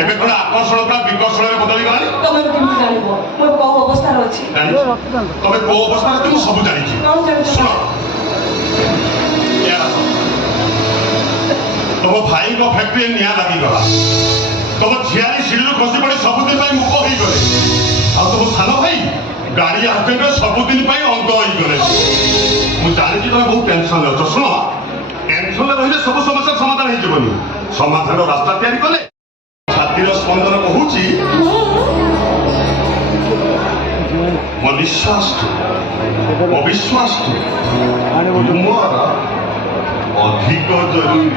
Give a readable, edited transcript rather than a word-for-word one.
ଏବେ କଣ ଆକର୍ଷଣଟା ବିକର୍ଷଣରେ ବଦଳି ଗଲାଣି? ତମେ କେମିତି ଜାଣିବ ମୁଁ କୋଉ ଅବସ୍ଥାରେ ଅଛି? ତମେ କୋଉ ଅବସ୍ଥାରେ ଅଛି ମୁଁ ସବୁ ଜାଣିଛି। ଶୁଣ, ତମ ଭାଇଙ୍କ ଫ୍ୟାକ୍ଟ୍ରିରେ ନିଆଁ ଲାଗିଗଲା, ତମ ଝିଆରୀ ସିଡ଼ିରୁ ଖସି ପଡ଼ି ସବୁଦିନ ପାଇଁ ମୁକ ହେଇଗଲେ, ଆଉ ତମ ସାନ ଭାଇ ଗାଡି ଆକ୍ସିଡେଣ୍ଟରେ ସବୁଦିନ ପାଇଁ ଅନ୍ତ ହେଇଗଲେ। ମୁଁ ଜାଣିଛି ତମେ ବହୁତ ଟେନସନରେ ଅଛ। ଶୁଣ, ଟେନସନରେ ରହିଲେ ସବୁ ସମସ୍ୟାର ସମାଧାନ ହେଇଯିବନି। ସମାଧାନର ରାସ୍ତା ତିଆରି କଲେ ଛାତିର ସ୍ପନ୍ଦନ କହୁଛି ମୋ ନିଶ୍ୱାସଠୁ ମୋ ବିଶ୍ୱାସଠୁ ତୁମର ଅଧିକ ଜରୁରୀ।